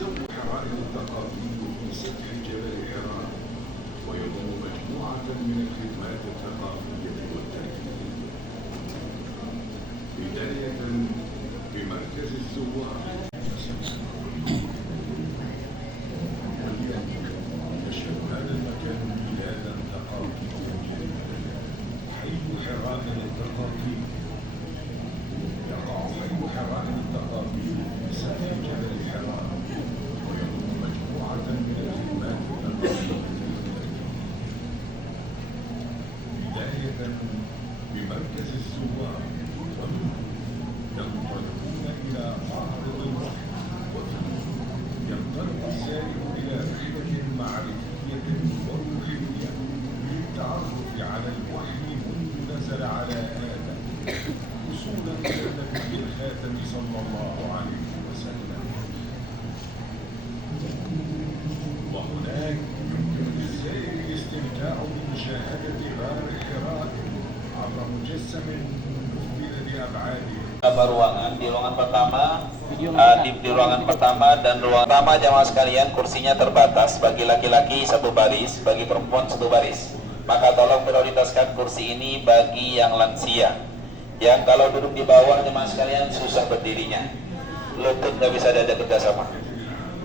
حرائق الثقافي في سفح جبل حراء ويضم مجموعة من الخدمات الثقافية والترفيهية. بداية بمركز الزوار. يشهد هذا المكان ميلادا ثقافيا جديدا. حي حراء الثقافي. يقع حي حراء الثقافي في سفح جبل حراء ويضم مجموعة من الخدمات الثقافية والترفيهية. بداية بمركز الزوار ومنه ينطلقون إلى معرض الوحي وفيه ينطلق السائر إلى رحلة معرفية وروحية للتعرف على الوحي منذ نزل على آدم وصولا إلى النبي الخاتم صلى الله عليه وسلم. وهناك يمكن للسائر الاستمتاع بمشاهدة غار حراء عبر مجسم مثبت لأبعاده. Ruangan di ruangan pertama di ruangan pertama dan ruangan pertama jamaah sekalian kursinya terbatas, bagi laki-laki satu baris, bagi perempuan satu baris. Maka tolong prioritaskan kursi ini bagi yang lansia, yang kalau duduk di bawah jemaah sekalian susah berdirinya, lutut nggak bisa diajak kerjasama.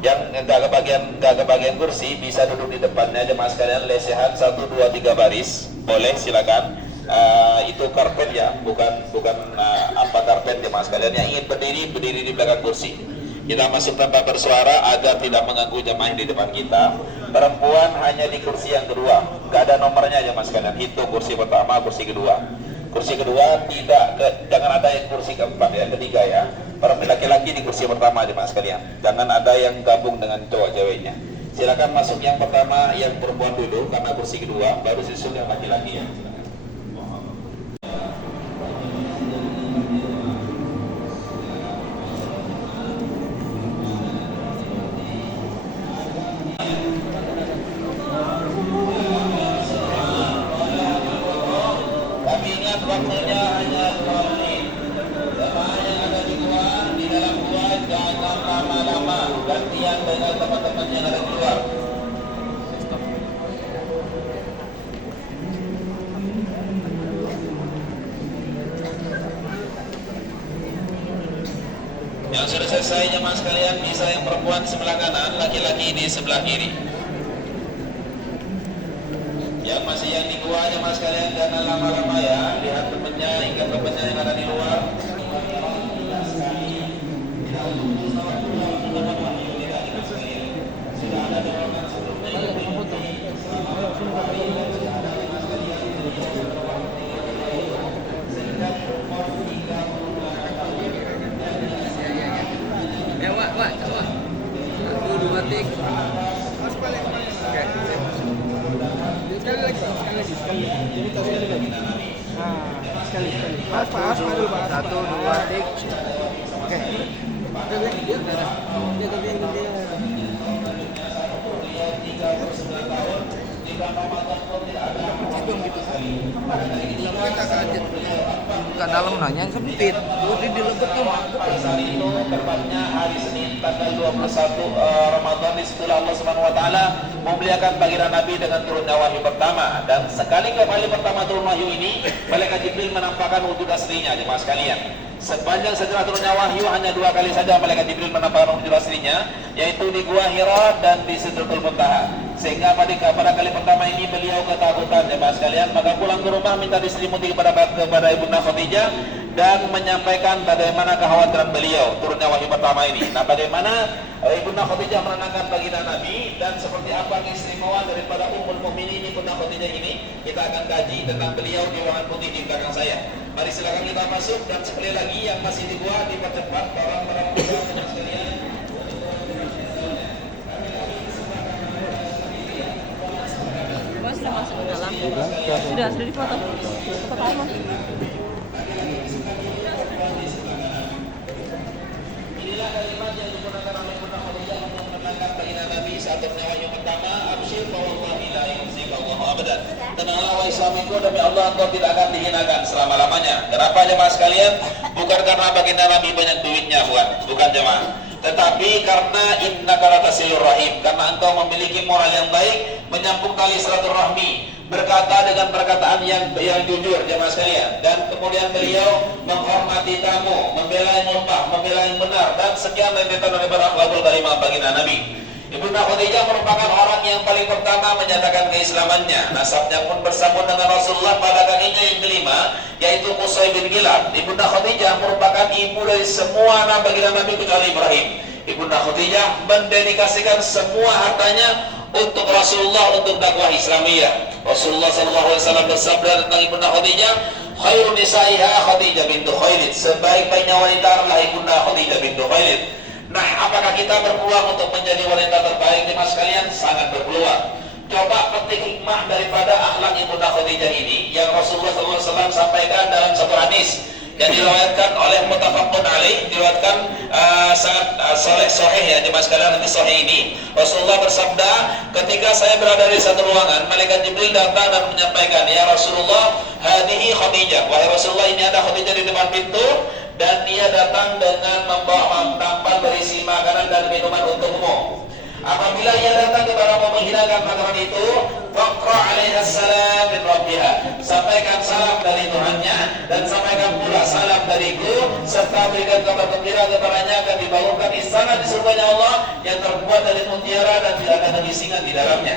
Yang nggak kebagian kursi bisa duduk di depannya jemaah sekalian, lesehan 1, 2, 3 baris boleh, silakan. Itu karpet ya, bukan karpet jemaah sekalian. Yang ingin berdiri di belakang kursi. Kita masuk tanpa bersuara agar tidak mengganggu jemaah yang di depan kita. Perempuan hanya di kursi yang kedua, nggak ada nomornya jemaah sekalian. Hitung kursi pertama, kursi kedua. Kursi kedua jangan ada yang kursi keempat ya, ketiga ya. Para laki-laki di kursi pertama jemaah sekalian. Jangan ada yang gabung dengan cowok ceweknya. Silakan masuk yang pertama, yang perempuan dulu karena kursi kedua, baru susul yang laki-laki ya. Waktunya hanya 2 menit. Jemaah yang ada di luar, di dalam gua jangan lama-lama, gantian dengan teman-teman yang ada di luar. Yang sudah selesai jemaah sekalian, bisa yang perempuan sebelah kanan, laki-laki di sebelah kiri. Yang masih yang di gua jemaah sekalian jangan lama-lama ya, lihat temennya, ingat temennya yang ada di luar. Sudah ada dorongan sebelumnya. Wak. 1, 2, 3. Sekali lagi. Sekali. Pas dulu, Pak. 1, 2, 3. Oke. Bukan dalam nanya yang sempit. Jadi dilebet tuh mantap. Itu tepatnya hari Senin tanggal 21 Ramadan di setelah Allah Subhanahu wa taala memuliakan baginda Nabi dengan turunnya wahyu pertama, dan sekali kali pertama turun wahyu ini malaikat Jibril menampakkan wujud aslinya jemaah sekalian. Sepanjang sejarah turunnya wahyu hanya 2 kali saja malaikat Jibril menampakkan wujud aslinya, yaitu di Gua Hira dan di Sidratul Muntaha. Sehingga pada kali pertama ini beliau ketakutan jemaah sekalian, maka pulang ke rumah minta diselimuti kepada Ibunda Khadijah dan menyampaikan bagaimana kekhawatiran beliau turunnya wahyu pertama ini. Nah, bagaimana Ibunda Khadijah menenangkan baginda Nabi dan seperti apa keistimewaan daripada Ummul Mukminin Ibunda Khadijah ini, kita akan kaji tentang beliau di ruangan putih di belakang saya. Mari silakan kita masuk, dan sekali lagi yang masih di gua dipercepat barang-barang kita sekalian. Sudah masuk ke dalam. Sudah dipoto. Foto kamu. Inilah kalimat yang digunakan oleh Ibunda Khadijah untuk menenangkan baginda Nabi saat turunnya wahyu pertama, absyir fa wallahi la yukhzika Allahu abadan. Tenanglah wahai suamiku, demi Allah engkau tidak akan dihinakan selama-lamanya. Kenapa jemaah sekalian? Bukan karena baginda Nabi banyak duitnya, bukan jemaah. Tetapi karena innaka latasilur rahim, karena engkau memiliki moral yang baik, menyambung tali silaturahmi, berkata dengan perkataan yang jujur, jemaah sekalian. Dan kemudian beliau menghormati tamu, membela yang lemah, membela yang benar, dan sekian rentetan daripada akhlakul karimah baginda Nabi. Ibunda Khadijah merupakan orang yang paling pertama menyatakan keislamannya. Nasabnya pun bersambung dengan Rasulullah pada kakinya yang kelima, yaitu Qusay bin Kilab. Ibunda Khadijah merupakan ibu dari semua anak baginda Nabi kecuali Ibrahim. Ibunda Khadijah mendedikasikan semua hartanya untuk Rasulullah, untuk dakwah Islamiyah. Rasulullah SAW bersabda tentang Ibunda Khadijah, khairun nisaiha Khadijah bintu Khuwailid, sebaik-baiknya wanita adalah Ibunda Khadijah bintu Khuwailid. Nah, apakah kita berpeluang untuk menjadi wanita terbaik jemaah sekalian? Sangat berpeluang. Coba petik hikmah daripada akhlak Ibunda Khadijah ini yang Rasulullah SAW sampaikan dalam satu hadis yang diriwayatkan oleh muttafaqun alaih, diriwayatkan sangat sahih ya jemaah sekalian. Hadis sahih ini Rasulullah bersabda, ketika saya berada di satu ruangan, malaikat Jibril datang dan menyampaikan, ya Rasulullah, hadihi Khadijah, wahai Rasulullah, ini ada Khadijah di depan pintu, dan dia datang dengan membawa tampan berisi makanan dan minuman untukmu. Apabila ia datang kepadamu menghidangkan makanan itu, faqra 'alaiha salam min rabbiha, sampaikan salam dari Tuhannya, dan sampaikan pula salam dariku, serta berikan kabar gembira kepadanya akan dibangunkan istana di surganya Allah yang terbuat dari mutiara dan tidak ada kebisingan di dalamnya.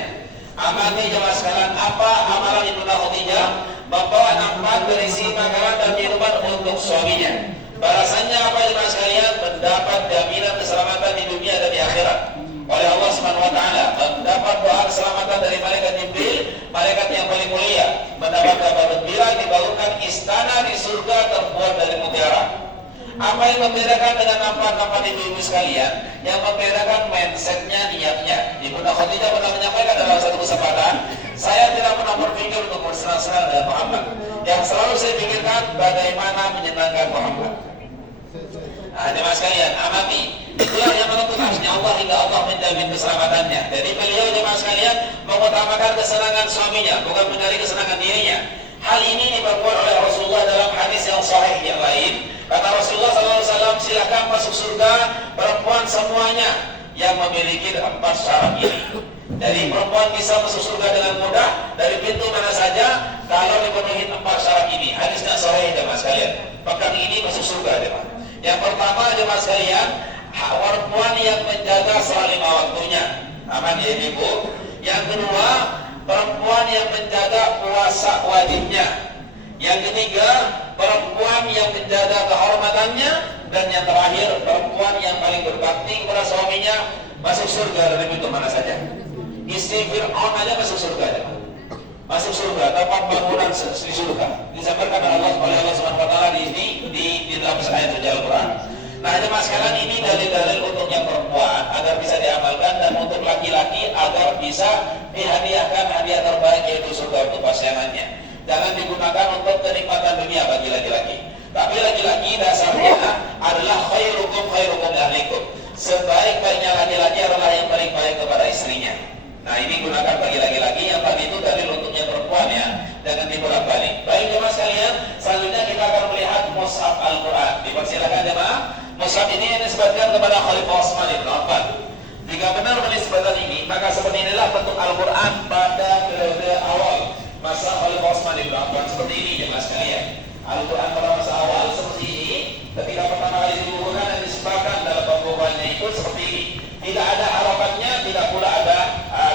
Amati jemaah sekalian, apa amalan Ibunda Khadijah? Membawa nampan berisi makanan dan minuman untuk suaminya. Balasannya apa jemaah sekalian? Mendapat jaminan keselamatan di dunia dan di akhirat oleh Allah Subhanahu wa taala, mendapat doa keselamatan dari malaikat Jibril, malaikat yang paling mulia, mendapat kabar gembira dibangunkan istana di surga terbuat dari mutiara. Apa yang membedakan dengan nampan-nampan ibu-ibu sekalian? Yang membedakan mindsetnya, niatnya. Ibunda Khadijah pernah menyampaikan dalam satu kesempatan, saya tidak pernah berpikir untuk bersenang-senang dengan Muhammad. Yang selalu saya pikirkan bagaimana menyenangkan Muhammad. Nah, jemaah sekalian, amati. Itulah yang menuntut arsy Allah hingga Allah menjamin keselamatannya. Jadi beliau jemaah sekalian mengutamakan kesenangan suaminya, bukan mencari kesenangan dirinya. Hal ini diperkuat oleh Rasulullah dalam hadis yang sahih yang lain. Kata Rasulullah SAW, silakan masuk surga perempuan semuanya yang memiliki 4 syarat ini. Jadi perempuan bisa masuk surga dengan mudah dari pintu mana saja kalau dipenuhi 4 syarat ini. Hadisnya sahih jemaah sekalian. Pekan ini masuk surga jemaah. Yang pertama jemaah sekalian, perempuan yang menjaga salat 5 waktunya. Aman ya ibu. Yang kedua, perempuan yang menjaga puasa wajibnya. Yang ketiga, perempuan yang menjaga kehormatannya. Dan yang terakhir, perempuan yang paling berbakti kepada suaminya, masuk surga dari pintu mana saja. Istri Fir'aun aja masuk surga, masuk surga, tempat bangunan di surga. Disampaikan oleh Allah Subhanahu wa taala di dalam ayat suci Al-Qur'an. Nah, jemaah sekalian, ini dalil-dalil untuk yang perempuan agar bisa diamalkan, dan untuk laki-laki agar bisa dihadiahkan hadiah terbaik, yaitu surga untuk pasangannya. Jangan digunakan untuk kenikmatan dunia bagi laki-laki. Tapi laki-laki dasarnya adalah khairukum khairukum ahlikum. Sebaik-baiknya laki-laki adalah yang paling baik kepada istrinya. Nah, ini gunakan bagi laki-laki, yang tadi itu dalil untuk yang perempuan ya. Jangan dibolak-balik. Baik jemaah sekalian, selanjutnya kita akan melihat mushaf Al-Quran. Dipersilakan jemaah. Mushaf ini disebutkan kepada Khalifah Utsman bin Affan. Jika benar menisbatkan ini, maka seperti inilah bentuk Al-Quran pada periode awal masa Khalifah Utsman bin Affan. Seperti ini jemaah sekalian. Al-Quran pada masa awal seperti ini, ketika pertama kali dibukukan dan disebutkan dalam pembukuannya itu seperti ini. Tidak ada harapannya, tidak pula ada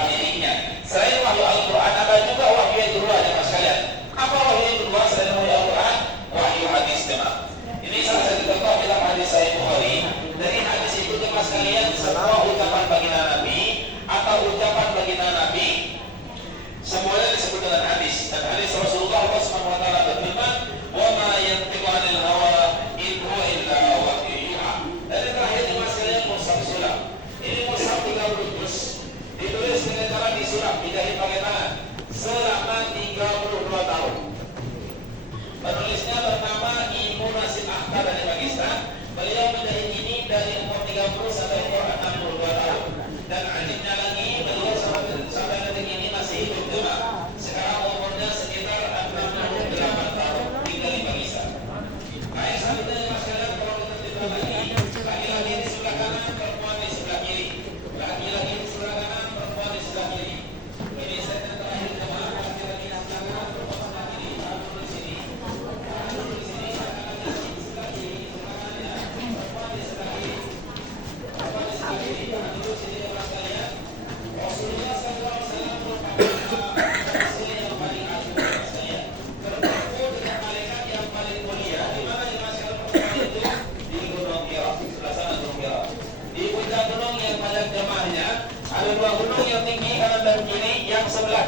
dirinya. Selain wahyu Al-Quran, ada juga wahyu yang kedua jemaah sekalian. Apa wahyu yang kedua selain wahyu Al-Quran? Wahyu hadis jemaah. Ini salah satu contoh dalam hadis Sahih Bukhari. Dari hadis itu jemaah sekalian, semua ucapan baginda Nabi atau ucapan baginda Nabi semuanya disebut dengan hadis. Dan hadis Rasulullah SAW berfirman, "Wa ma yantiqu 'anil hawa in huwa illa wahyun yuha." Dan terakhir jemaah sekalian, mushaf sulam. Ini mushaf 30 juz. Di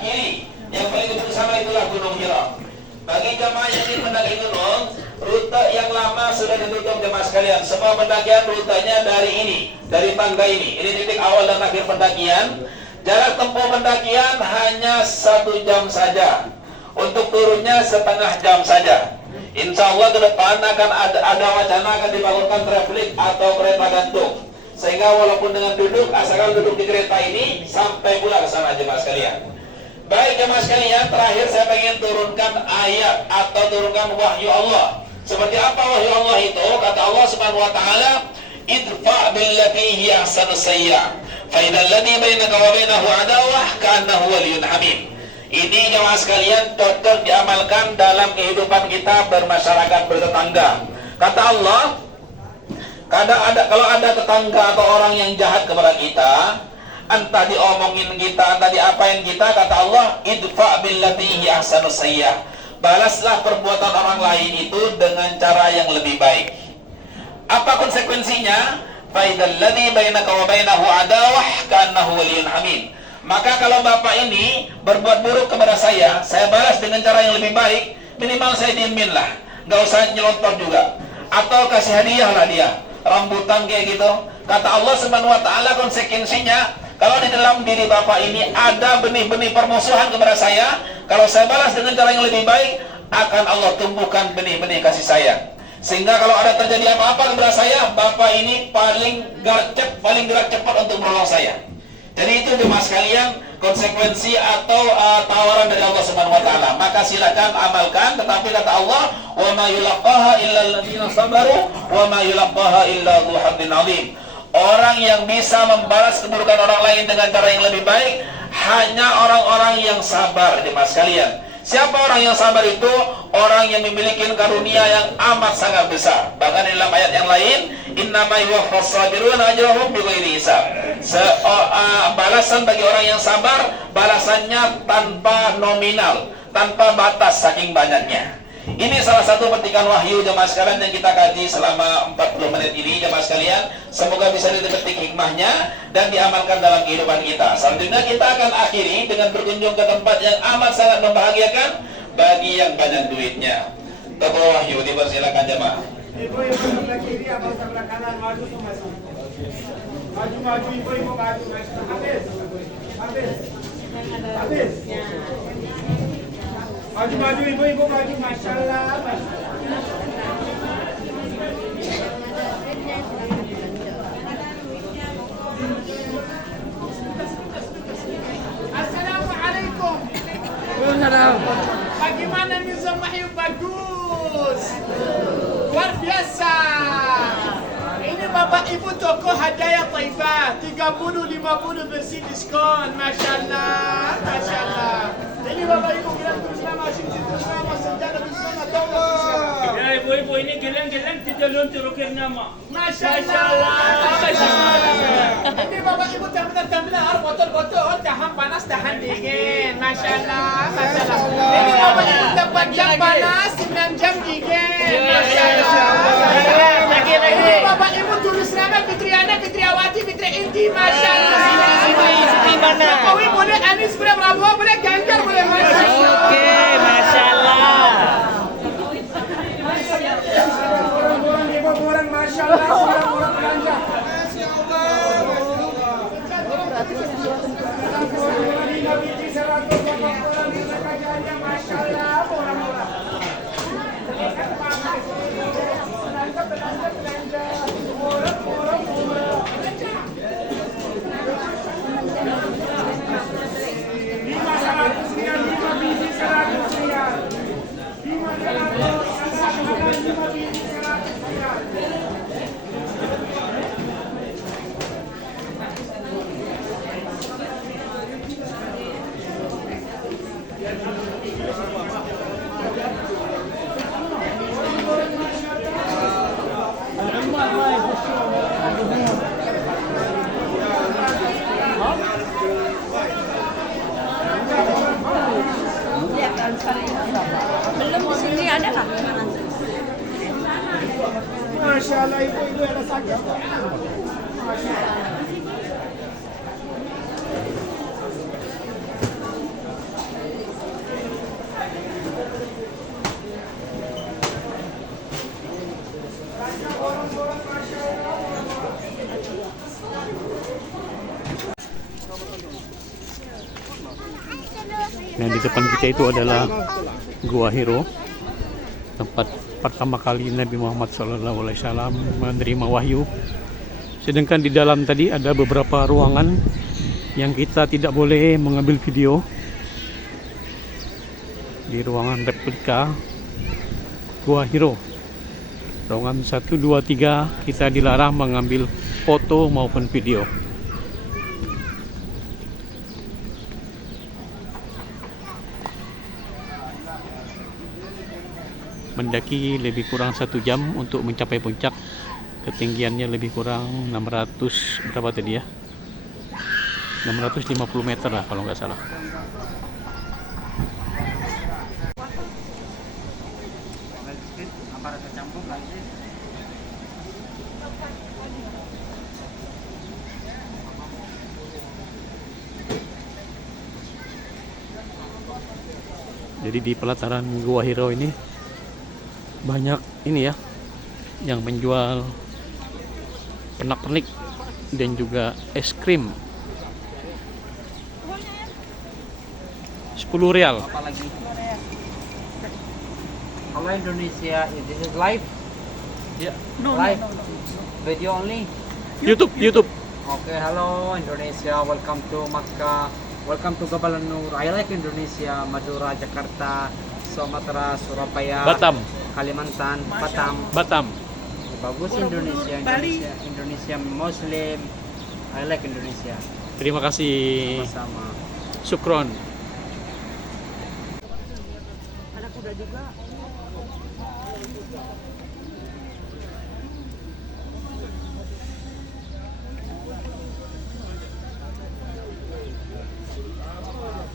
kiri. Yang paling ujung sana itulah Gunung Hira. Bagi jamaah yang ingin mendaki gunung, rute yang lama sudah ditutup jemaah sekalian. Semua pendakian rutenya dari ini, dari tangga ini. Ini titik awal dan akhir pendakian. Jarak tempuh pendakian hanya 1 jam saja. Untuk turunnya setengah jam saja. Insya Allah ke depan akan ada wacana akan dibangunkan traflik atau kereta gantung. Sehingga walaupun dengan duduk, asalkan duduk di kereta ini sampai pula ke sana jemaah sekalian. Baik jemaah sekalian, terakhir saya ingin turunkan ayat atau turunkan wahyu Allah. Seperti apa wahyu Allah itu? Kata Allah Subhanahu wa taala, "Idfa' billati hiya ahsanu sayyi'ah, fa idzal ladzi bainaka wa bainahu adawah ka'annahu waliyyun hamim." Ini jemaah sekalian cocok diamalkan dalam kehidupan kita bermasyarakat, bertetangga. Kata Allah, kalau ada tetangga atau orang yang jahat kepada kita, entah diomongin kita, entah diapain kita, kata Allah, idfa' billati hi ahsanu sayyi'ah. Balaslah perbuatan orang lain itu dengan cara yang lebih baik. Apa konsekuensinya? Fa idzal ladzi bainaka wa bainahu adawah ka'annahu waliyyun hamim. Maka kalau bapak ini berbuat buruk kepada saya balas dengan cara yang lebih baik. Minimal saya diemin lah, nggak usah nyelontor juga, atau kasih hadiah lah dia, rambutan kayak gitu. Kata Allah Subhanahu wa taala, konsekuensinya kalau di dalam diri bapak ini ada benih-benih permusuhan kepada saya, kalau saya balas dengan cara yang lebih baik, akan Allah tumbuhkan benih-benih kasih sayang. Sehingga kalau ada terjadi apa-apa kepada saya, bapak ini paling gerak cepat untuk menolong saya. Jadi itu jemaah sekalian konsekuensi atau tawaran dari Allah Subhanahu wa taala. Maka silakan amalkan, tetapi kata Allah, "Wa ma yulaqaha illa alladziina sabaru wa ma yulaqaha illa dzu hazzin 'adzim." Orang yang bisa membalas keburukan orang lain dengan cara yang lebih baik hanya orang-orang yang sabar, jemaah sekalian. Siapa orang yang sabar itu? Orang yang memiliki karunia yang amat sangat besar. Bahkan dalam ayat yang lain, innama yuwaffas sabiruna ajrahum bighairi hisab. Balasan bagi orang yang sabar, balasannya tanpa nominal, tanpa batas saking banyaknya. Ini salah satu petikan wahyu jemaah sekalian yang kita kaji selama 40 menit ini jemaah sekalian. Semoga bisa dipetik hikmahnya dan diamalkan dalam kehidupan kita. Selanjutnya kita akan akhiri dengan berkunjung ke tempat yang amat sangat membahagiakan bagi yang banyak duitnya. Toko wahyu dipersilakan jemaah. Ibu-ibu sebelah kiri atau sebelah kanan maju semua. Maju ibu-ibu maju. Habis. Maju ibu-ibu maju, Masya Allah. Assalamualaikum. Bagaimana nizam wahyu? Bagus, luar biasa. Ini Bapak Ibu toko hadiah Taifah 30-50 bersih diskon. Masya Allah, Masya Allah. Ini Bapak Ibu bilang terus nama, sini terus nama, senjata terus nama, tolong. Ya ibu-ibu ini geleng-geleng tidak lunturukir nama. Masya Allah. Ini Bapak Ibu tampilan harus botol-botol, tahan panas, tahan dingin. Masya Allah, Masya Allah. Ini Bapak Ibu tempat jam panas, 9 jam dingin. Masya Allah. Ini Bapak Ibu tulis nama Fitriana, Fitriawati, Fitri Inti. Masya Allah. Jokowi boleh, Anies boleh, Prabowo boleh, Ganjar boleh. Masya Allah. Oke, Masya Allah. Orang-orang ibu, orang Masya Allah, orang belanja. Masya Allah. Masya Allah, orang-orang. Belanja. Belum di sini ada kah? Masya Allah, ibu-ibu ada sakit. Masya Allah. Nah, di depan kita itu adalah Gua Hiro, tempat pertama kali Nabi Muhammad SAW menerima wahyu. Sedangkan di dalam tadi ada beberapa ruangan yang kita tidak boleh mengambil video. Di ruangan replika Gua Hiro, ruangan 1, 2, 3, kita dilarang mengambil foto maupun video. Mendaki lebih kurang 1 jam untuk mencapai puncak. Ketinggiannya lebih kurang 600 berapa tadi ya, 650 meter lah kalau nggak salah. Jadi di pelataran Gua Hiro ini banyak ini ya yang menjual pernak-pernik dan juga es krim. 10 rial. Apalagi kalau Indonesia, this is live. Ya. Live video only. YouTube. Okay, hello Indonesia, welcome to Makkah, welcome to Jabal Nur. I like Indonesia, Madura, Jakarta, Sumatera, Surabaya, Batam. Kalimantan, Batam. Bagus Indonesia, Indonesia Muslim. I like Indonesia. Terima kasih. Sama-sama. Syukron. Ada kuda juga.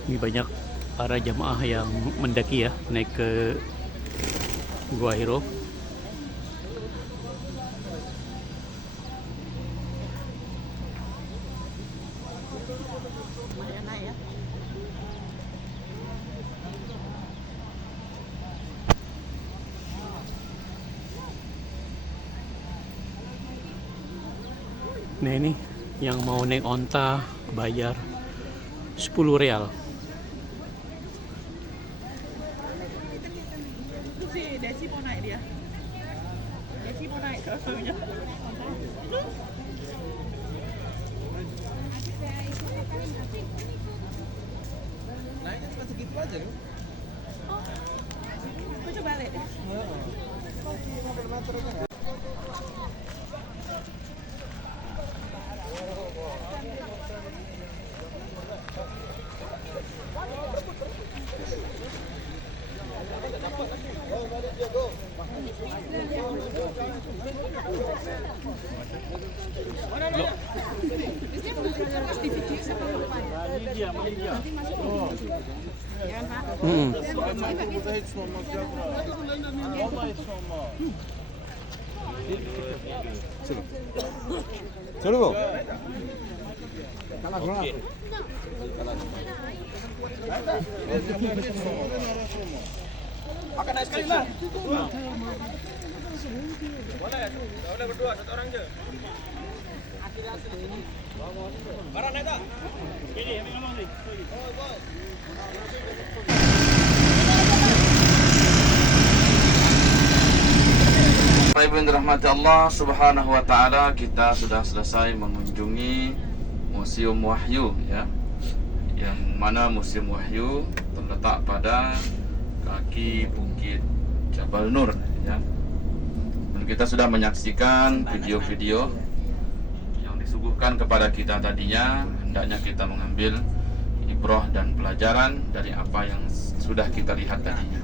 Ini banyak para jamaah yang mendaki ya, naik ke Gua Hiro. Lumayan naik ya. Nah ini yang mau naik onta bayar 10 rial. Itu si Desi mau naik dia. Desi mau naik ke punya. Naiknya cuma segitu aja loh. Aku coba balik. Makan es krim lah. Boleh berdua, 1 orang aja. Barang naik tak? Ini ngomong ni. Ibu yang dirahmati Allah Subhanahu wa taala, kita sudah selesai mengunjungi Museum Wahyu ya. Yang mana Museum Wahyu terletak pada kaki Bukit Jabal Nur ya. Dan kita sudah menyaksikan video-video yang disuguhkan kepada kita tadinya. Hendaknya kita mengambil ibrah dan pelajaran dari apa yang sudah kita lihat tadinya.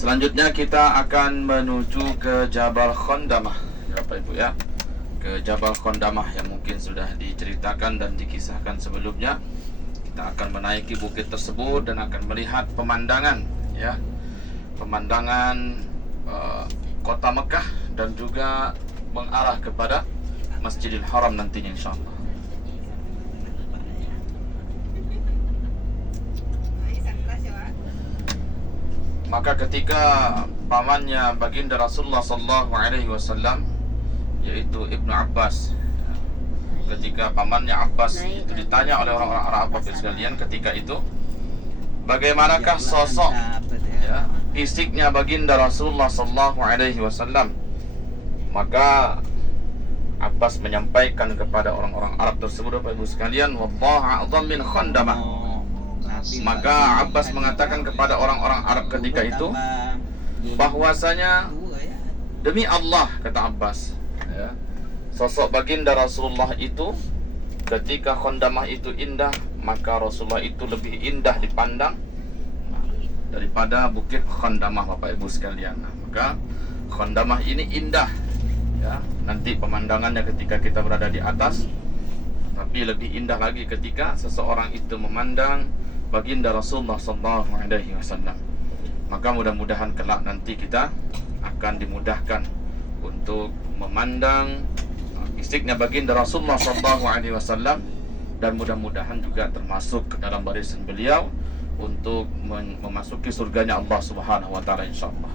Selanjutnya kita akan menuju ke Jabal Khondamah ya Bapak Ibu ya. Ke Jabal Khondamah yang mungkin sudah diceritakan dan dikisahkan sebelumnya. Kita akan menaiki bukit tersebut dan akan melihat pemandangan ya. Pemandangan kota Mekah dan juga mengarah kepada Masjidil Haram nantinya insyaallah. Maka ketika pamannya baginda Rasulullah sallallahu alaihi wasallam yaitu Ibnu Abbas, ketika pamannya Abbas itu ditanya oleh orang-orang Arab sekalian ketika itu, bagaimanakah sosok ya, fisiknya baginda Rasulullah sallallahu alaihi wasallam. Maka Abbas menyampaikan kepada orang-orang Arab tersebut, Bapak Ibu sekalian, wallahu a'zam min Khandamah. Maka Abbas mengatakan kepada orang-orang Arab ketika itu bahwasanya demi Allah, kata Abbas, ya, sosok baginda Rasulullah itu ketika Khandamah itu indah, maka Rasulullah itu lebih indah dipandang daripada bukit Khandamah, Bapak Ibu sekalian. Maka Khandamah ini indah, ya, nanti pemandangannya ketika kita berada di atas, tapi lebih indah lagi ketika seseorang itu memandang baginda Rasulullah sallallahu alaihi wasallam. Maka mudah-mudahan kelak nanti kita akan dimudahkan untuk memandang fisiknya baginda Rasulullah sallallahu alaihi wasallam, dan mudah-mudahan juga termasuk ke dalam barisan beliau untuk memasuki surganya Allah Subhanahu wa taala insyaallah.